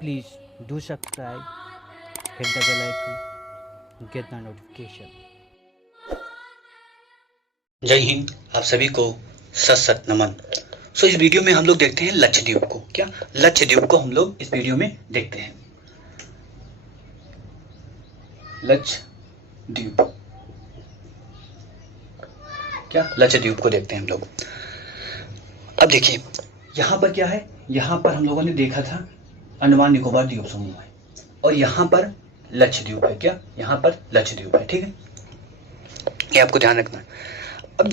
Please do subscribe, hit the bell icon, get the notification. जय हिंद। आप सभी को सत सत नमन। इस वीडियो में हम लोग देखते हैं लक्षद्वीप को। क्या लक्षद्वीप को हम लोग इस वीडियो में देखते हैं। लक्षद्वीप, क्या लक्षद्वीप को देखते हैं हम लोग। अब देखिए यहाँ पर क्या है, यहाँ पर हम लोगों ने देखा था अंडमान निकोबार द्वीप समूह है और यहाँ पर लक्षद्वीप है। क्या यहाँ पर लक्षद्वीप है, ठीक है, ये आपको ध्यान रखना है। अब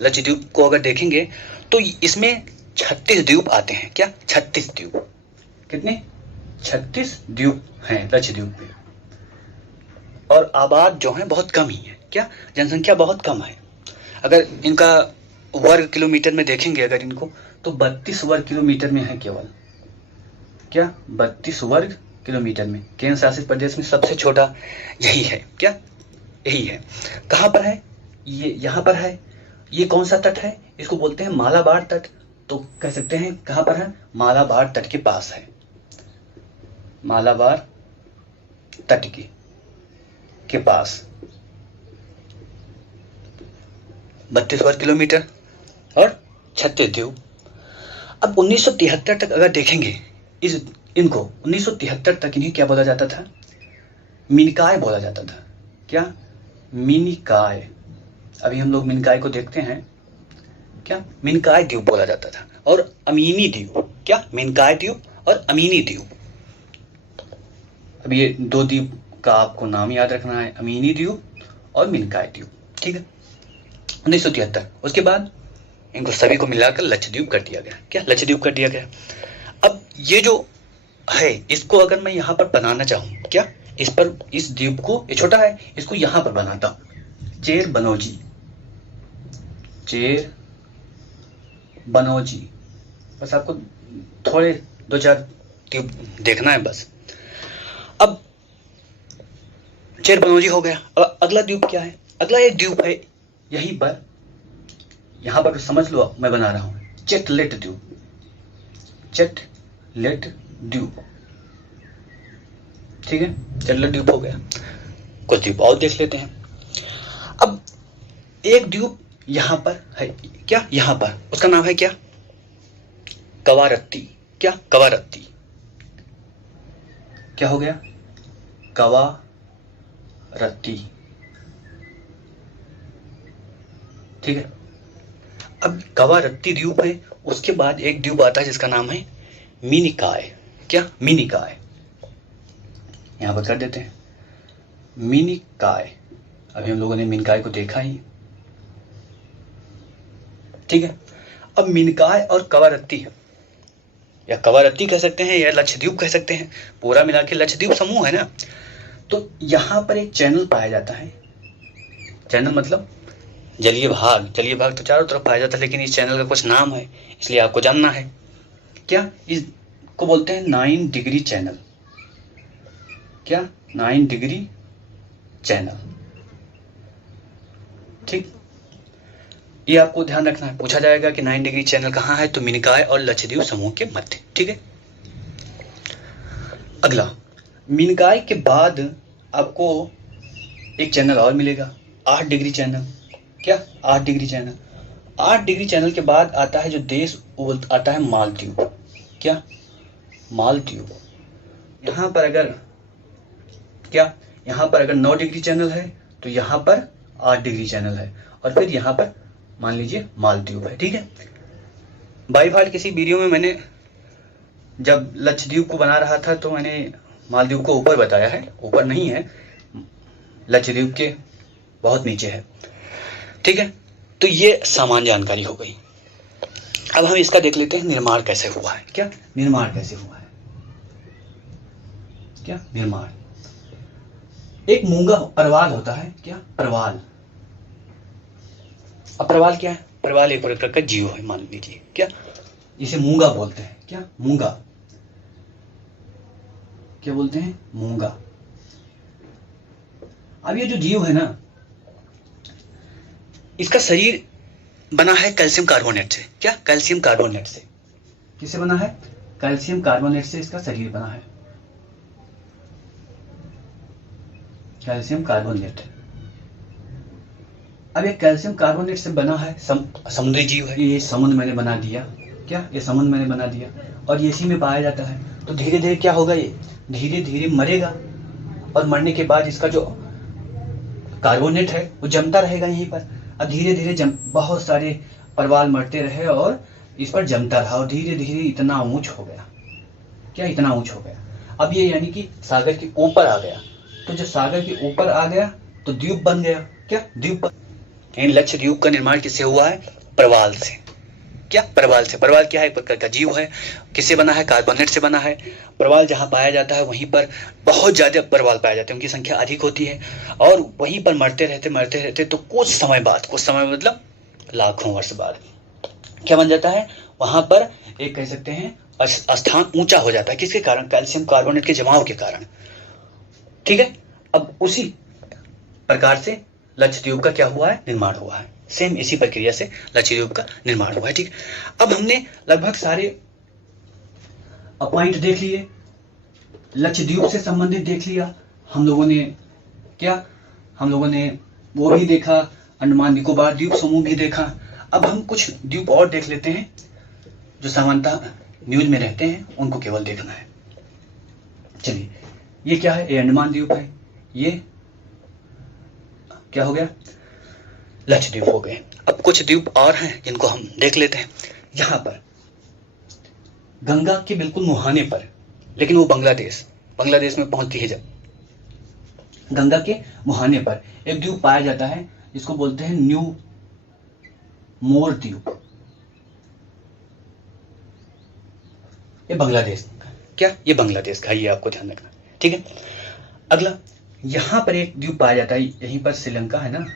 लक्षद्वीप को अगर देखेंगे तो इसमें 36 द्वीप आते हैं। क्या 36 द्वीप, कितने 36 द्वीप हैं लक्षद्वीप में और आबाद जो है बहुत कम ही है। क्या जनसंख्या बहुत कम है। अगर इनका वर्ग किलोमीटर में देखेंगे अगर इनको तो 32 वर्ग किलोमीटर में है केवल। क्या 32 वर्ग किलोमीटर में। केंद्र शासित प्रदेश में सबसे छोटा यही है। क्या यही है। कहाँ पर है ये, यहाँ पर है। ये कौन सा तट है, इसको बोलते हैं मालाबार तट। तो कह सकते हैं कहाँ पर है, मालाबार तट के पास है। मालाबार तट के पास 32 वर्ग किलोमीटर और 36 द्वीप। अब 1973 तक अगर देखेंगे इनको 1973 तक इन्हें क्या बोला जाता था, मिनिकाय बोला जाता था। क्या मिनिकाय। अभी हम लोग मिनिकाय को देखते हैं। क्या मिनिकाय द्वीप बोला जाता था और अमीनी द्वीप। क्या मिनिकाय द्वीप और अमीनी द्वीप। अब ये दो द्वीप का आपको नाम याद रखना है, अमीनी द्वीप और मिनिकाय द्वीप, ठीक है। 1973 उसके बाद इनको सभी को मिलाकर लक्षद्वीप कर दिया गया। क्या लक्षद्वीप कर दिया गया। अब ये जो है इसको अगर मैं यहाँ पर बनाना चाहूँ, क्या इस द्वीप को, ये छोटा है, इसको यहाँ पर बनाता हूँ। चेर बनौजी, बस आपको थोड़े 2-4 द्वीप देखना है बस। अब चेर बनौजी हो गया। अब अगला द्वीप क्या है, अगला एक द्वीप है यहीं पर, यहां पर समझ लो मैं बना रहा हूं चेटलेट द्वीप। चेटलेट द्वीप, ठीक है, चेटलेट द्वीप हो गया। कुछ द्वीप और देख लेते हैं। अब एक द्वीप यहां पर है। क्या यहां पर, उसका नाम है क्या, कवारत्ती। क्या कवारत्ती, क्या हो गया, कवारत्ती, ठीक है। अब कवारत्ती द्वीप है। उसके बाद एक द्वीप आता है जिसका नाम है मिनिकाय। क्या मिनिकाय, यहां पर कर देते हैं मिनिकाय। अभी हम लोगों ने मिनिकाय को देखा ही, ठीक है। अब मिनिकाय और कवारत्ती, या कवारत्ती कह सकते हैं या लक्षद्वीप कह सकते हैं, पूरा मिला के लक्षद्वीप समूह है ना। तो यहां पर एक चैनल पाया जाता है। चैनल मतलब जलीय भाग तो चारों तरफ पाया जाता है, लेकिन इस चैनल का कुछ नाम है इसलिए आपको जानना है। क्या इसको बोलते हैं 9 डिग्री चैनल। क्या 9 डिग्री चैनल, ठीक। ये आपको ध्यान रखना है, पूछा जाएगा कि 9 डिग्री चैनल कहाँ है, तो मिनिकाय और लक्षद्वीप समूह के मध्य, ठीक है। अगला मिनिकाय के बाद आपको एक चैनल और मिलेगा, 8 डिग्री चैनल। क्या 8 डिग्री चैनल। 8 डिग्री चैनल के बाद आता है जो देश, वो आता है मालदीव। क्या मालदीव। यहाँ पर अगर क्या, यहाँ पर अगर 9 डिग्री चैनल है तो यहाँ पर 8 डिग्री चैनल है और फिर यहाँ पर मान लीजिए मालदीव है, ठीक है। बाई बार किसी वीडियो में मैंने जब लक्षद्वीप को बना रहा था तो मैंने मालदीव को ऊपर बताया है, ऊपर नहीं है, लक्षद्वीप के बहुत नीचे है, ठीक है। तो ये सामान्य जानकारी हो गई। अब हम इसका देख लेते हैं निर्माण कैसे हुआ है। क्या निर्माण कैसे हुआ है। क्या निर्माण, एक मूंगा परवाल होता है। क्या परवाल। अब परवाल क्या है, परवाल एक प्रकार का जीव है मान लीजिए। क्या इसे मूंगा बोलते हैं। क्या मूंगा, क्या बोलते हैं, मूंगा। अब ये जो जीव है ना, इसका शरीर बना है कैल्शियम कार्बोनेट से। क्या कैल्शियम कार्बोनेट से, किससे बना है, कैल्शियम कार्बोनेट से इसका शरीर बना है, कैल्शियम कार्बोनेट। अब ये कैल्शियम कार्बोनेट से बना है, समुद्री जीव है, ये समुद्र मैंने बना दिया, क्या ये समुद्र मैंने बना दिया, और ये इसी में पाया जाता है। तो धीरे धीरे क्या होगा, ये धीरे धीरे मरेगा, और मरने के बाद इसका जो कार्बोनेट है वो जमता रहेगा यहीं पर। अब धीरे धीरे बहुत सारे परवाल मरते रहे और इस पर जमता रहा, और धीरे धीरे इतना ऊंच हो गया, क्या इतना ऊंच हो गया। अब ये यानी कि सागर के ऊपर आ गया। तो जब सागर के ऊपर आ गया तो द्वीप बन गया, क्या द्वीप। लक्षद्वीप का निर्माण किससे हुआ है, प्रवाल से, क्या प्रवाल से। प्रवाल क्या है, एक प्रकार का जीव है। किससे बना है, कार्बोनेट से बना है। प्रवाल जहाँ पाया जाता है वहीं पर बहुत ज्यादा प्रवाल पाए जाते हैं, उनकी संख्या अधिक होती है, और वहीं पर मरते रहते तो कुछ समय मतलब लाखों वर्ष बाद क्या बन जाता है, वहां पर एक कह सकते हैं स्थान ऊंचा हो जाता है। किसके कारण, कैल्शियम कार्बोनेट के जमाव के कारण, ठीक है। अब उसी प्रकार से लक्षद्वीप का क्या हुआ है, निर्माण हुआ है। सेम इसी प्रक्रिया से लक्षद्वीप का निर्माण हुआ है, ठीक। अब हमने लगभग सारे पॉइंट देख लिए, लक्षद्वीप से संबंधित देख लिया हम लोगों ने, क्या हम लोगों ने वो भी देखा, अंडमान निकोबार द्वीप समूह भी देखा। अब हम कुछ द्वीप और देख लेते हैं जो सामान्यतः न्यूज में रहते हैं, उनको केवल देखना है। चलिए, ये क्या है, ये अंडमान द्वीप है, ये क्या हो गया, लक्षद्वीप हो गए। अब कुछ द्वीप और हैं जिनको हम देख लेते हैं। यहां पर गंगा के बिल्कुल मुहाने पर, लेकिन वो बांग्लादेश में पहुंचती है जब, गंगा के मुहाने पर एक द्वीप पाया जाता है जिसको बोलते हैं न्यू मोर द्वीप। ये बांग्लादेश क्या, ये बांग्लादेश का, ये आपको ध्यान रखना, ठीक है। अगला, यहां पर एक द्वीप पाया जाता है, यहीं पर श्रीलंका है ना,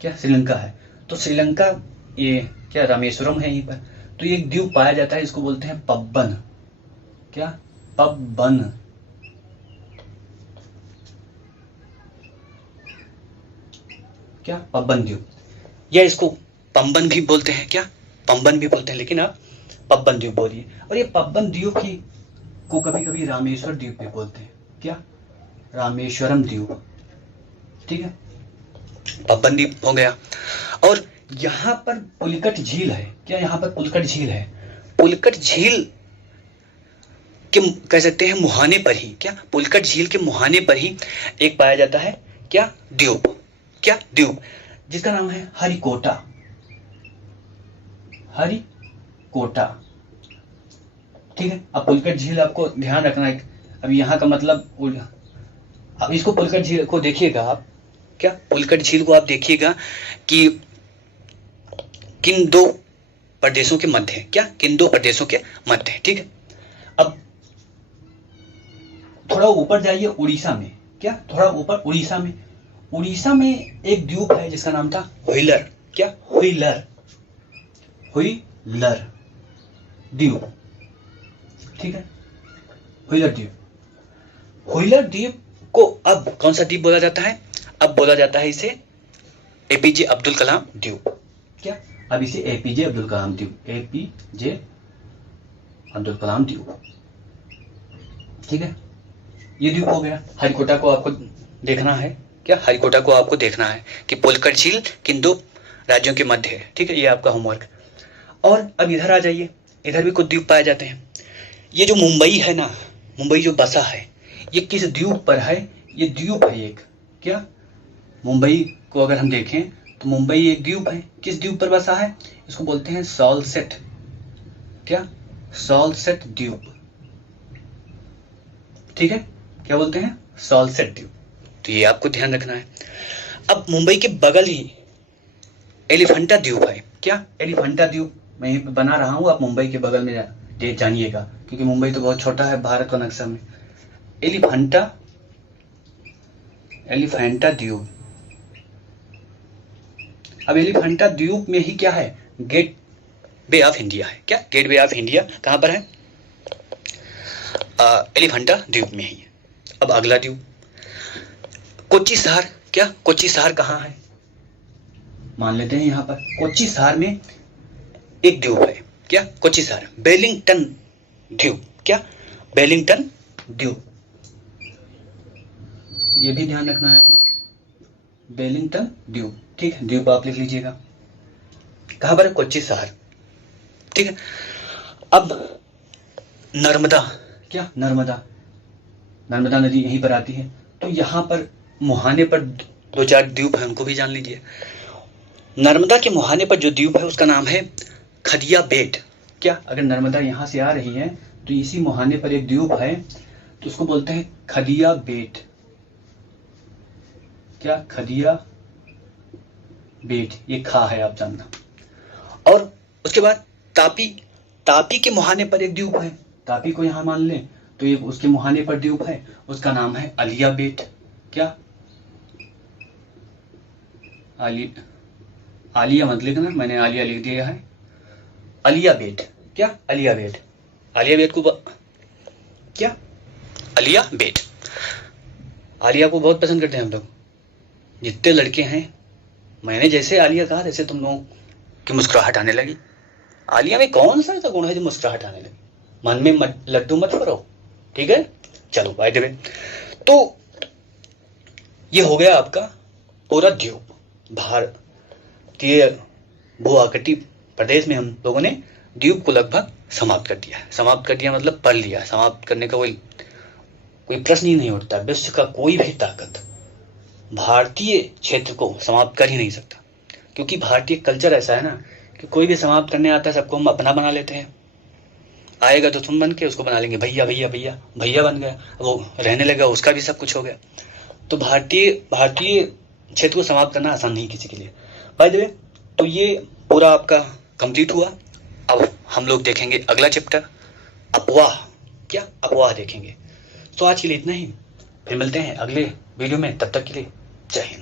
क्या श्रीलंका है, तो श्रीलंका ये क्या रामेश्वरम है यहीं पर। तो ये एक द्वीप पाया जाता है, इसको बोलते हैं पब्बन, क्या पब्बन, क्या पब्बन द्वीप, या इसको पंबन भी बोलते हैं, क्या पंबन भी बोलते हैं, लेकिन आप पब्बन द्वीप बोलिए। और ये पब्बन द्वीप की को कभी कभी रामेश्वर द्वीप भी बोलते हैं, क्या रामेश्वरम द्वीप, ठीक है, पब्बन द्वीप हो गया। और यहां पर पुलिकट झील है, क्या यहां पर पुलिकट झील है, पुलिकट झील के कह सकते हैं मुहाने पर ही, क्या पुलिकट झील के मुहाने पर ही एक पाया जाता है, क्या द्वीप, क्या द्वीप, जिसका नाम है हरिकोटा, हरिकोटा, ठीक है। अब पुलिकट झील आपको ध्यान रखना है, अब यहाँ का मतलब, अब इसको पुलिकट झील को देखिएगा आप, क्या पुलिकट झील को आप देखिएगा कि किन दो प्रदेशों के मध्य है, क्या किन दो प्रदेशों के मध्य है, ठीक है। अब थोड़ा ऊपर जाइए उड़ीसा में, क्या थोड़ा ऊपर उड़ीसा में, उड़ीसा में एक द्वीप है जिसका नाम था व्हीलर, क्या व्हीलर, व्हीलर द्वीप, ठीक है, व्हीलर द्वीप। व्हीलर द्वीप को अब कौन सा द्वीप बोला जाता है, अब बोला जाता है इसे एपीजे अब्दुल कलाम द्वीप, क्या अब इसे एपीजे अब्दुल कलाम द्वीप, एपीजे अब्दुल कलाम द्वीप, ठीक है। ये द्वीप हो गया। हरिकोटा को आपको देखना है, क्या हरिकोटा को आपको देखना है कि पुलिकट झील किन दो राज्यों के मध्य है, ठीक है, ये आपका होमवर्क। और अब इधर आ जाइए, इधर भी कुछ द्वीप पाए जाते हैं। ये जो मुंबई है ना, मुंबई जो बसा है, ये किस द्वीप पर है, ये द्वीप है एक, क्या मुंबई को अगर हम देखें तो मुंबई एक द्वीप है, किस द्वीप पर बसा है, इसको बोलते हैं सॉलसेट, क्या सॉलसेट द्वीप, ठीक है, क्या बोलते हैं सॉलसेट द्वीप। तो ये आपको ध्यान रखना है। अब मुंबई के बगल ही एलिफेंटा द्वीप है, क्या एलिफेंटा द्वीप, मैं यहीं पे बना रहा हूं, आप मुंबई के बगल में जानिएगा, क्योंकि मुंबई तो बहुत छोटा है भारत का नक्शा में। एलिफेंटा द्वीप, अब एलिफेंटा द्वीप में ही क्या है, गेट वे ऑफ इंडिया है, क्या गेट वे ऑफ इंडिया कहां पर है, एलिफेंटा द्वीप में ही है। अब अगला द्वीप कोच्चि शहर, क्या कोच्चि शहर कहां है, मान लेते हैं यहां पर कोच्चि शहर में एक द्वीप है, क्या कोच्चि शहर, वेलिंगटन द्वीप, क्या? वेलिंगटन द्वीप, ये भी ध्यान रखना है आपको, वेलिंगटन द्वीप, ठीक है, द्वीप आप लिख लीजिएगा। कहाँ पर है? कोच्चि शहर, ठीक है। अब नर्मदा, क्या? नर्मदा, नर्मदा नदी यहीं पर आती है, तो यहाँ पर मुहाने पर 2-4 द्वीप है, उनको भी जान लीजिए। नर्मदा के मुहाने पर जो द्वीप है उसका नाम है खदिया बेट, क्या? अगर नर्मदा यहाँ से आ रही है तो इसी मुहाने पर एक द्वीप है, तो उसको बोलते हैं खदिया बेट, क्या? खदिया बेट, ये खा है, आप जानना। और उसके बाद तापी, तापी के मुहाने पर एक द्वीप है, तापी को यहाँ मान लें तो ये उसके मुहाने पर द्वीप है, उसका नाम है आलिया बेट, क्या? आलिया मत लिखना, मैंने आलिया लिख दिया है, आलिया बेट, क्या? आलिया बेट, आलिया बेट को क्या? आलिया बेट, आलिया को बहुत पसंद करते हैं हम लोग, जितने लड़के हैं। मैंने जैसे आलिया कहा जैसे तुम लोगों की मुस्कुराहट आने लगी। आलिया में कौन सा ऐसा गुण है जो मुस्कुराहट आने लगी? मन में लड्डू मत करो, ठीक है। चलो बाय द वे, तो ये हो गया आपका पूरा द्वीप, भारतीय भू आकृति प्रदेश में हम लोगों ने द्वीप को लगभग समाप्त कर दिया। समाप्त कर दिया मतलब पढ़ लिया, समाप्त करने का कोई प्रश्न ही नहीं उठता। विश्व का कोई भी ताकत भारतीय क्षेत्र को समाप्त कर ही नहीं सकता, क्योंकि भारतीय कल्चर ऐसा है ना कि कोई भी समाप्त करने आता है सबको हम अपना बना लेते हैं। आएगा तो तुम बन के उसको बना लेंगे भैया भैया भैया, भैया बन गया, वो रहने लगा, उसका भी सब कुछ हो गया। तो भारतीय क्षेत्र को समाप्त करना आसान नहीं किसी के लिए। बाय द वे, तो ये पूरा आपका कंप्लीट हुआ। अब हम लोग देखेंगे अगला चैप्टर, अपवाह, क्या? अपवाह देखेंगे। तो आज के लिए इतना ही, फिर मिलते हैं अगले वीडियो में, तब तक के लिए जय हिंद।